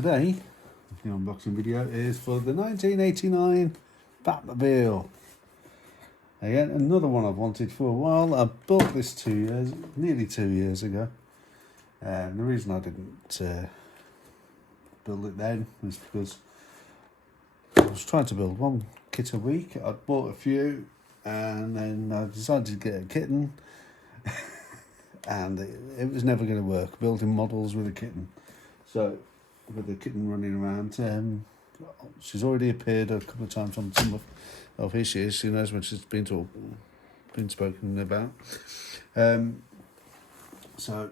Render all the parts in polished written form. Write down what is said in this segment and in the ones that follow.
today, the unboxing video is for the 1989 Batmobile. Again, another one I've wanted for a while. I bought this nearly 2 years ago. The reason I didn't build it then was because I was trying to build one kit a week. I'd bought a few and then I decided to get a kitten and it was never going to work, building models with a kitten. So, with the kitten running around, she's already appeared a couple of times on some of his shows. She knows when she's been spoken about. So,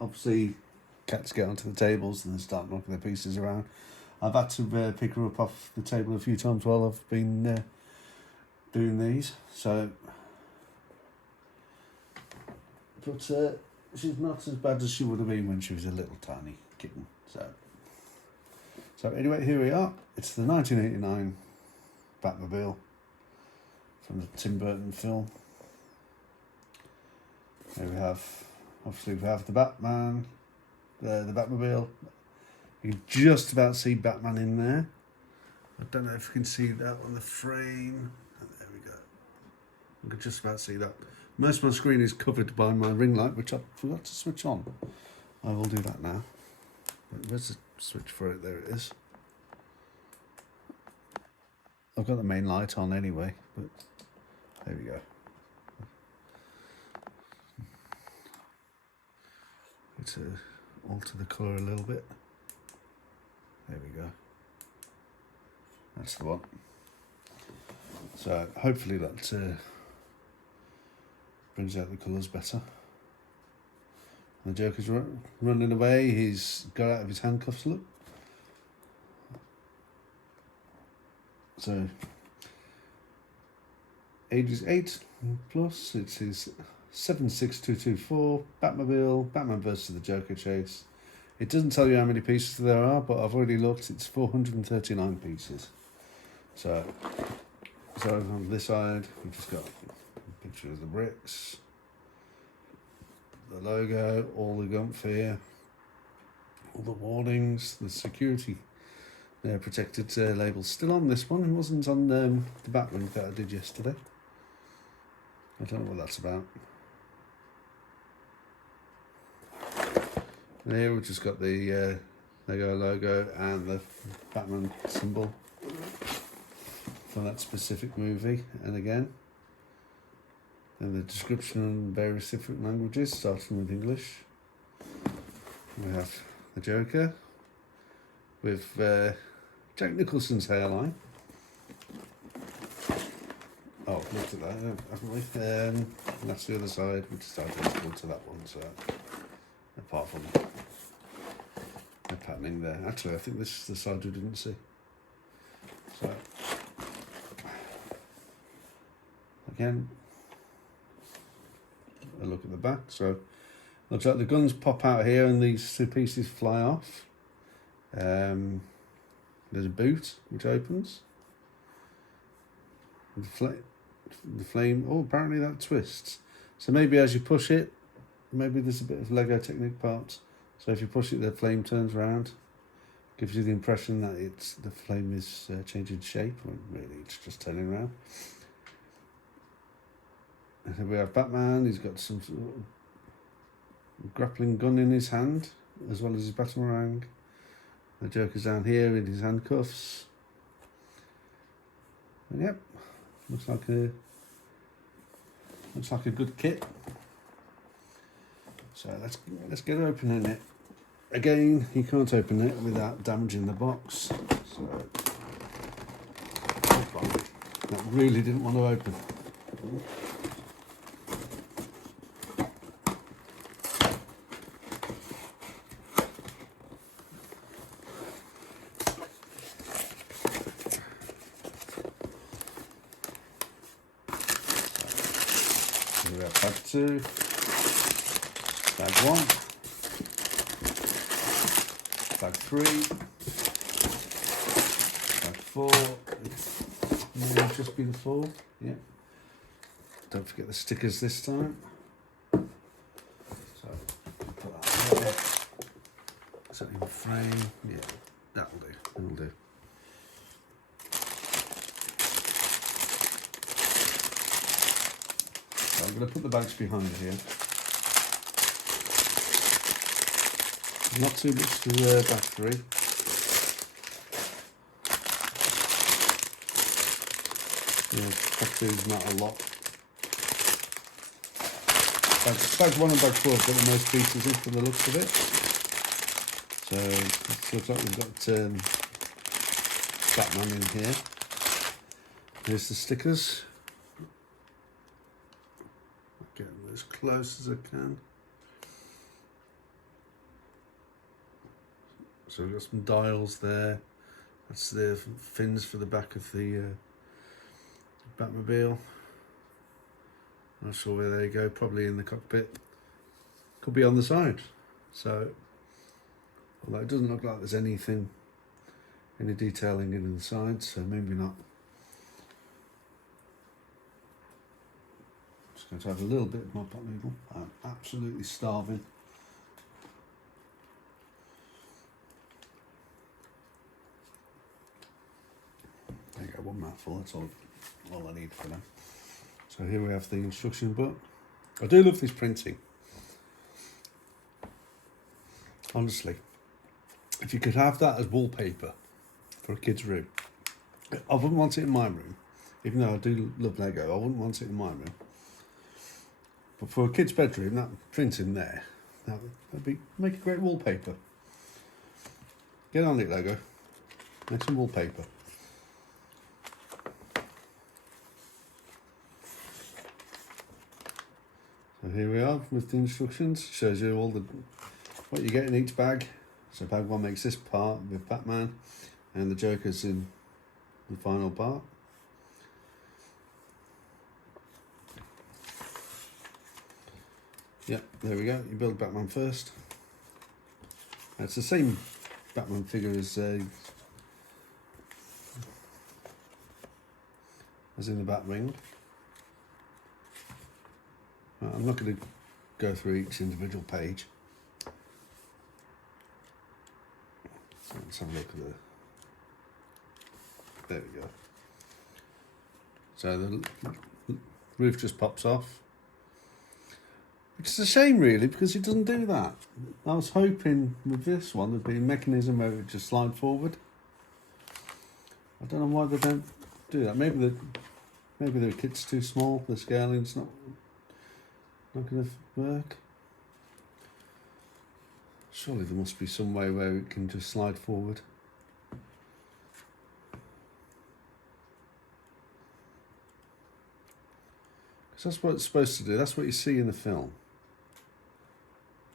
obviously, cats get onto the tables and they start knocking their pieces around. I've had to pick her up off the table a few times while I've been doing these. So, but she's not as bad as she would have been when she was a little tiny kitten. So anyway, here we are. It's the 1989 Batmobile from the Tim Burton film. Here we have, obviously we have the Batman, the Batmobile. You can just about see Batman in there. I don't know if you can see that on the frame. And there we go. You can just about see that. Most of my screen is covered by my ring light, which I forgot to switch on. I will do that now. Where's the switch for it? There it is. I've got the main light on anyway, but there we go. Let's alter the colour a little bit. There we go. That's the one. So hopefully that brings out the colours better. The Joker's running away. He's got out of his handcuffs, look. So, ages 8 plus. It is 76224. Batmobile, Batman versus the Joker chase. It doesn't tell you how many pieces there are, but I've already looked. It's 439 pieces. So on this side, we've just got a picture of the bricks, the logo, all the gumph here, all the warnings, the security protected labels still on this one. It wasn't on the Batwing that I did yesterday. I don't know what that's about. And here we've just got the Lego logo and the Batman symbol from that specific movie. And again, and the description in various different languages, starting with English. We have the Joker with Jack Nicholson's hairline. Oh, looked at that, haven't we? And that's the other side, which is identical to that one. So, apart from the patterning there. Actually, I think this is the side we didn't see. So, again, a look at the back. So looks like the guns pop out here and these two pieces fly off. There's a boot which opens. The flame, oh, apparently that twists. So maybe as you push it, maybe there's a bit of Lego Technic parts. So if you push it, the flame turns around. Gives you the impression that the flame is changing shape, when really it's just turning around. And here we have Batman. He's got some sort of grappling gun in his hand, as well as his Batmobile. The Joker's down here in his handcuffs. And yep, looks like a good kit. So let's get opening it. Again, you can't open it without damaging the box. So that really didn't want to open. We have bag 2, bag 1, bag 3, bag 4. It may have just been 4. Yeah. Don't forget the stickers this time. So put that there. Is that in frame? Yeah, that'll do. That'll do. So I'm going to put the bags behind here. Not too much to battery. Yeah, battery's not a lot. Bag 1 and bag 4 have got the most pieces in for the looks of it. So it looks like we've got Batman in here. Here's the stickers. Get them as close as I can. So we've got some dials there. That's the fins for the back of the Batmobile. Not sure where they go, probably in the cockpit. Could be on the side. So, although it doesn't look like there's any detailing in the side, so maybe not. Just going to have a little bit of my pot noodle. I'm absolutely starving. There you go, one mouthful, that's all I need for now. So here we have the instruction book. I do love this printing. Honestly, if you could have that as wallpaper for a kid's room, I wouldn't want it in my room. Even though I do love Lego, I wouldn't want it in my room. But for a kid's bedroom, that printing there, that'd make a great wallpaper. Get on it, Lego. Make some wallpaper. So here we are with the instructions. Shows you all what you get in each bag. So bag 1 makes this part with Batman, and the Joker's in the final part. Yep, there we go. You build Batman first. It's the same Batman figure as in the Batwing. I'm not going to go through each individual page. So let's have a look at there we go. So the roof just pops off. Which is a shame really, because it doesn't do that. I was hoping with this one there'd be a mechanism where it would just slide forward. I don't know why they don't do that. Maybe the kit's too small, the scaling's not going to work. Surely there must be some way where it can just slide forward. Because that's what it's supposed to do. That's what you see in the film.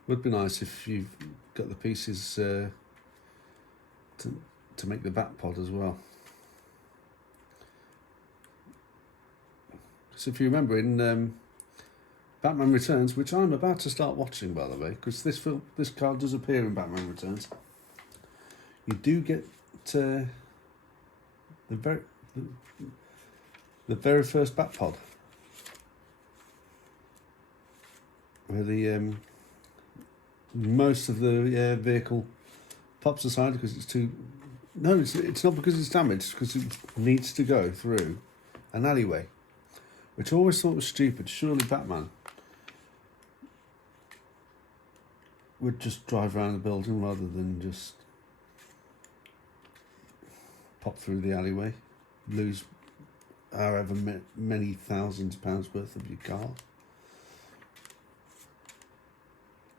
Would be nice if you've got the pieces to make the Batpod as well. So if you remember in Batman Returns, which I'm about to start watching, by the way, because this card does appear in Batman Returns. You do get the very first Batpod, where the most of the vehicle pops aside because it's too. No, it's not because it's damaged, because it needs to go through an alleyway, which I always thought was stupid. Surely Batman would just drive around the building rather than just pop through the alleyway, lose however many thousands of pounds worth of your car.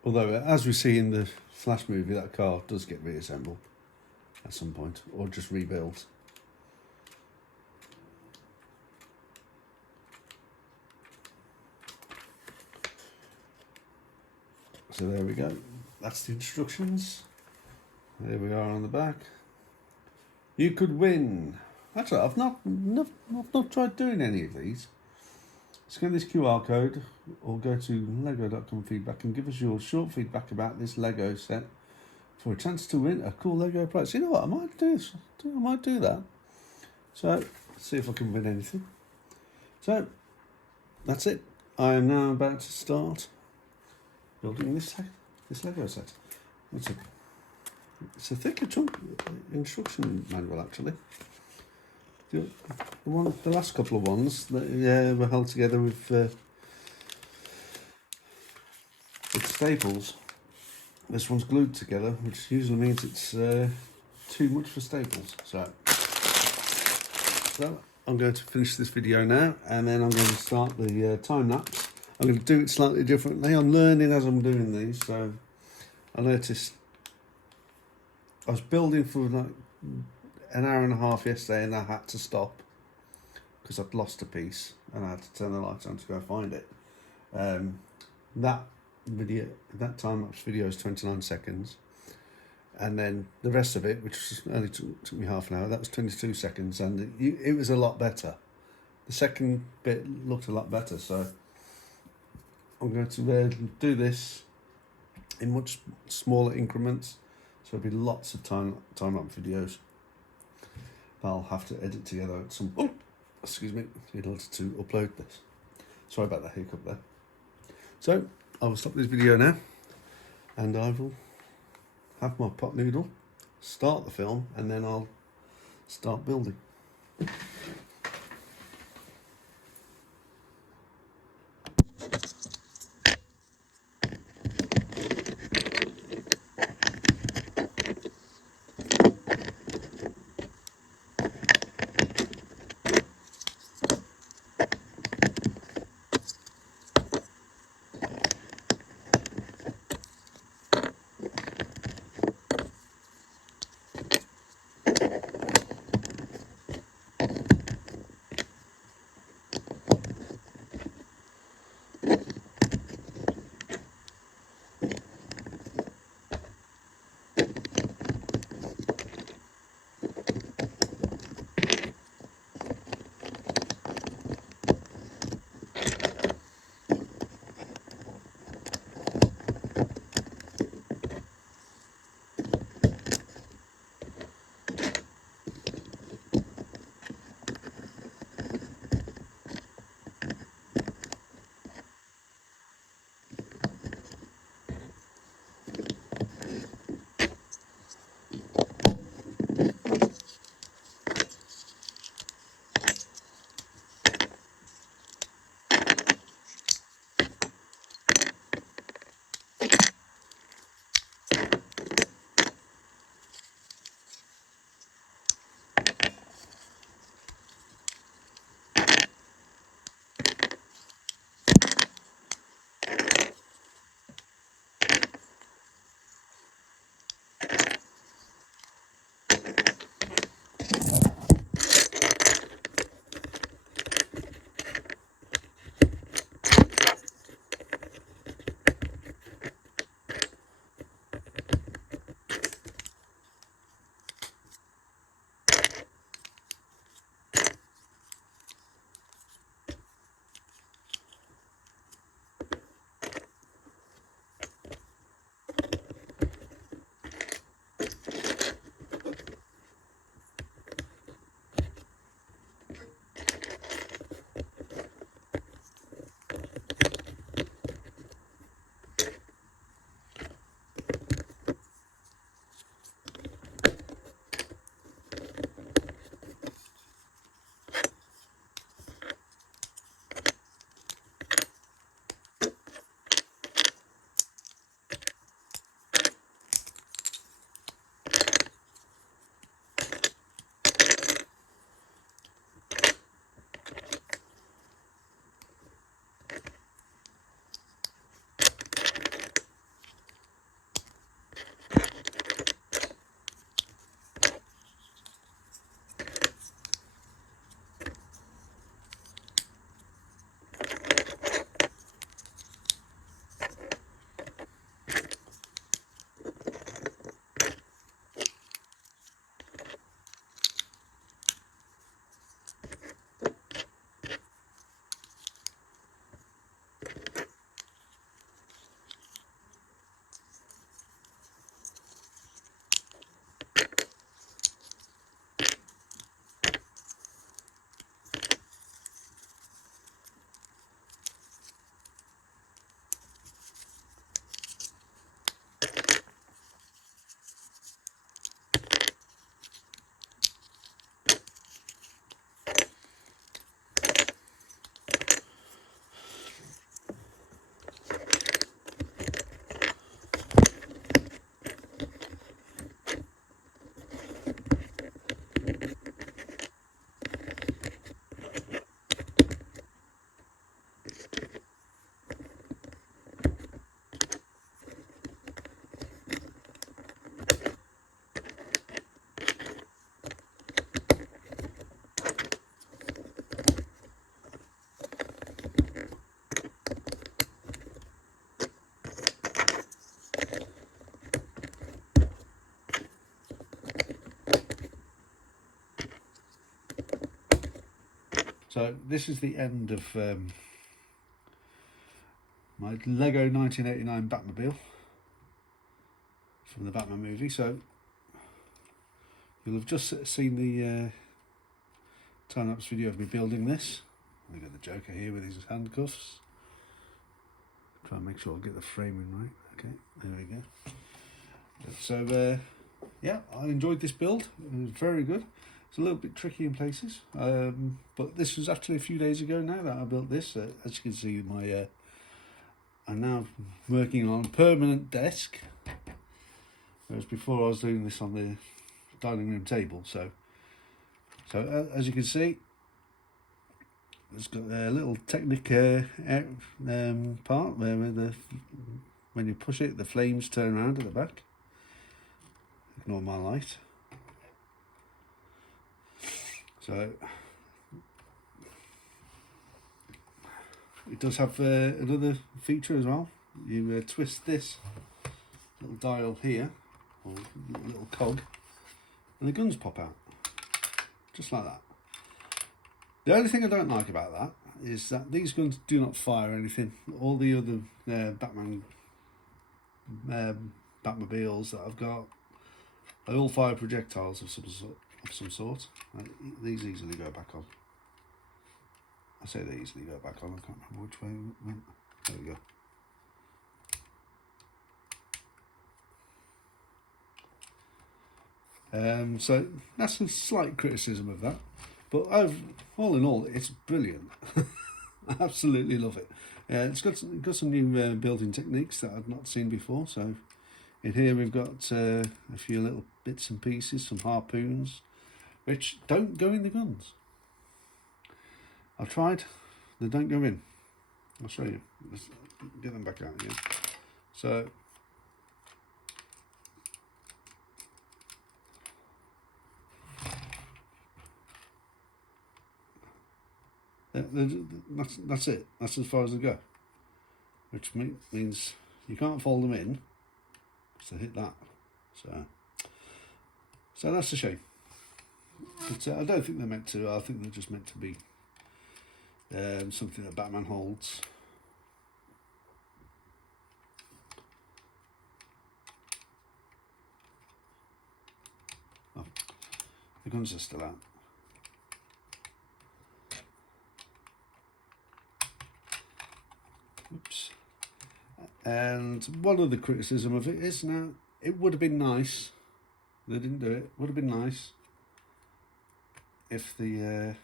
Although, as we see in the Flash movie, that car does get reassembled at some point, or just rebuilt. So there we go. That's the instructions. There we are on the back. You could win. Actually, I've not tried doing any of these. Scan this QR code or go to lego.com feedback and give us your short feedback about this Lego set for a chance to win a cool Lego prize. You know what? I might do this. I might do that. So, let's see if I can win anything. So, that's it. I am now about to start building this Lego set. Let's see. It's a thicker instruction manual actually. The last couple of ones that were held together with staples. This one's glued together, which usually means it's too much for staples. So I'm going to finish this video now, and then I'm going to start the time lapse. I'm going to do it slightly differently. I'm learning as I'm doing these. So I noticed I was building for like an hour and a half yesterday, and I had to stop because I'd lost a piece, and I had to turn the lights on to go find it. That time lapse video is 29 seconds, and then the rest of it, which only took me half an hour, that was 22 seconds, and it was a lot better. The second bit looked a lot better, so I'm going to do this in much smaller increments, so there'll be lots of time lapse videos I'll have to edit together at some point, in order to upload this. Sorry about the hiccup there. So I will stop this video now, and I will have my pot noodle, start the film, and then I'll start building. So this is the end of my Lego 1989 Batmobile from the Batman movie. So you'll have just seen the time-lapse video of me building this. Look at the Joker here with his handcuffs. Try and make sure I get the framing right. Okay, there we go. So yeah, I enjoyed this build. It was very good. It's a little bit tricky in places, but this was actually a few days ago now that I built this. As you can see, I'm now working on a permanent desk, whereas before I was doing this on the dining room table. So as you can see, it's got a little Technic part where when you push it, the flames turn around at the back. Ignore my light. So it does have another feature as well. You twist this little dial here, or little cog, and the guns pop out, just like that. The only thing I don't like about that is that these guns do not fire anything. All the other Batmobiles that I've got, they all fire projectiles of some sort. These easily go back on. I say they easily go back on. I can't remember which way it went. There we go. So that's a slight criticism of that, but all in all, it's brilliant. I absolutely love it. It's got some new building techniques that I've not seen before. So in here we've got a few little bits and pieces, some harpoons, which don't go in the guns. I've tried, they don't go in. I'll show you. Let's get them back out again. So that's it. That's as far as they go, which means you can't fold them in to hit that. So that's a shame. But I don't think they're meant to. I think they're just meant to be something that Batman holds. Oh, the guns are still out. Oops. And one other criticism of it is, now it would have been nice, they didn't do it, would have been nice if the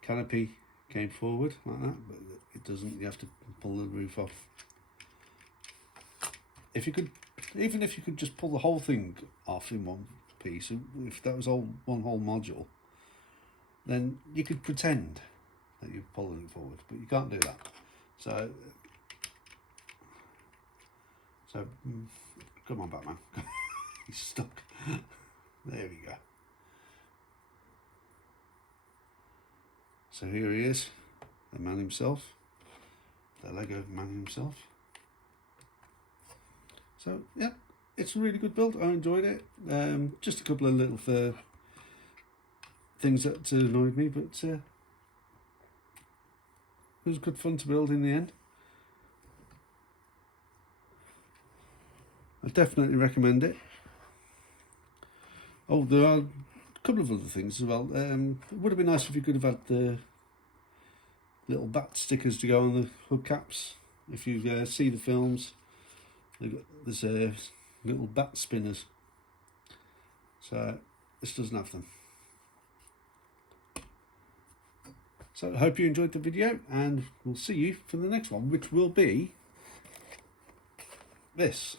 canopy came forward like that, but it doesn't. You have to pull the roof off. If you could, even if you could just pull the whole thing off in one piece, if that was one whole module, then you could pretend that you're pulling it forward, but you can't do that. So come on, Batman. He's stuck. There we go. So here he is, the man himself, the Lego man himself. So yeah, it's a really good build. I enjoyed it. Just a couple of little things that annoyed me, but it was good fun to build in the end. I definitely recommend it. Oh, there are a couple of other things as well. It would have been nice if you could have had the little bat stickers to go on the hubcaps. If you see the films, there's little bat spinners. So this doesn't have them. So I hope you enjoyed the video, and we'll see you for the next one, which will be this.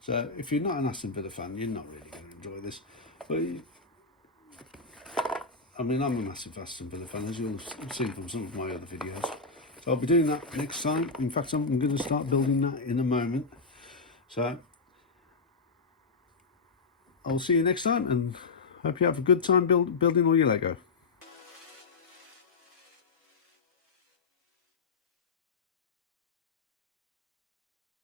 So if you're not an Aston Villa fan, you're not really going to enjoy this. But I mean, I'm a massive Aston Villa fan, as you'll see from some of my other videos. So I'll be doing that next time. In fact, I'm going to start building that in a moment. So I'll see you next time, and hope you have a good time building all your Lego.